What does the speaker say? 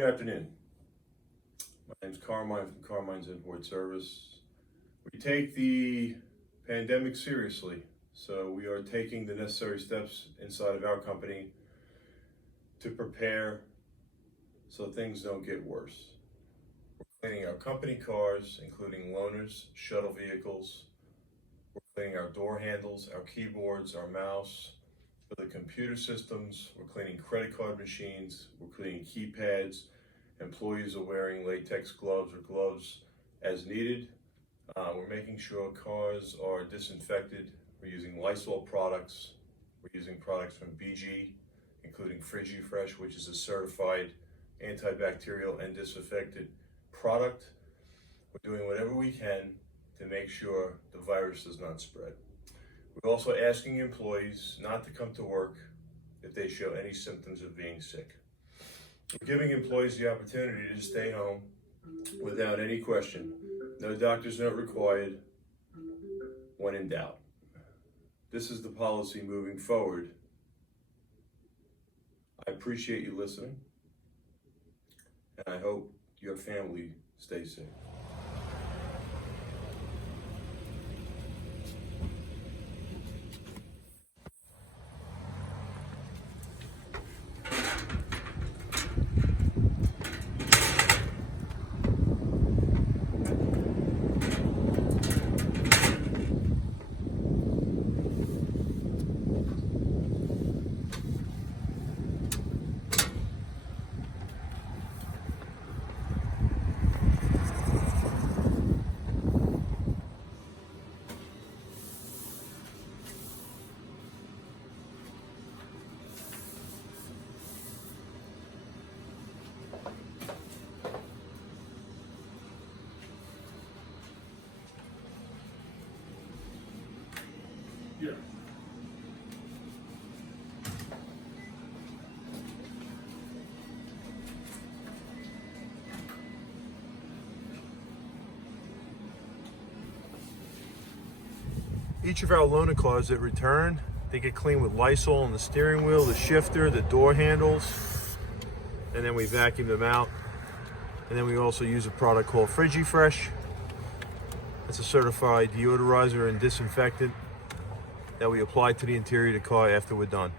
Good afternoon. My name is Carmine from Carmine's Import Service. We take the pandemic seriously, so we are taking the necessary steps inside of our company to prepare so things don't get worse. We're cleaning our company cars, including loaners, shuttle vehicles. We're cleaning our door handles, our keyboards, our mouse. For the computer systems, we're cleaning credit card machines, we're cleaning keypads. Employees are wearing latex gloves or gloves as needed. We're making sure cars are disinfected. We're using Lysol products. We're using products from BG, including FrigiFresh, which is a certified antibacterial and disinfectant product. We're doing whatever we can to make sure the virus does not spread. We're also asking employees not to come to work if they show any symptoms of being sick. We're giving employees the opportunity to stay home without any question. No doctor's note required when in doubt. This is the policy moving forward. I appreciate you listening, and I hope your family stays safe. Yeah. Each of our loaner cars that return, they get cleaned with Lysol on the steering wheel, the shifter, the door handles, and then we vacuum them out. And then we also use a product called FrigiFresh. It's a certified deodorizer and disinfectant that we apply to the interior of the car after we're done.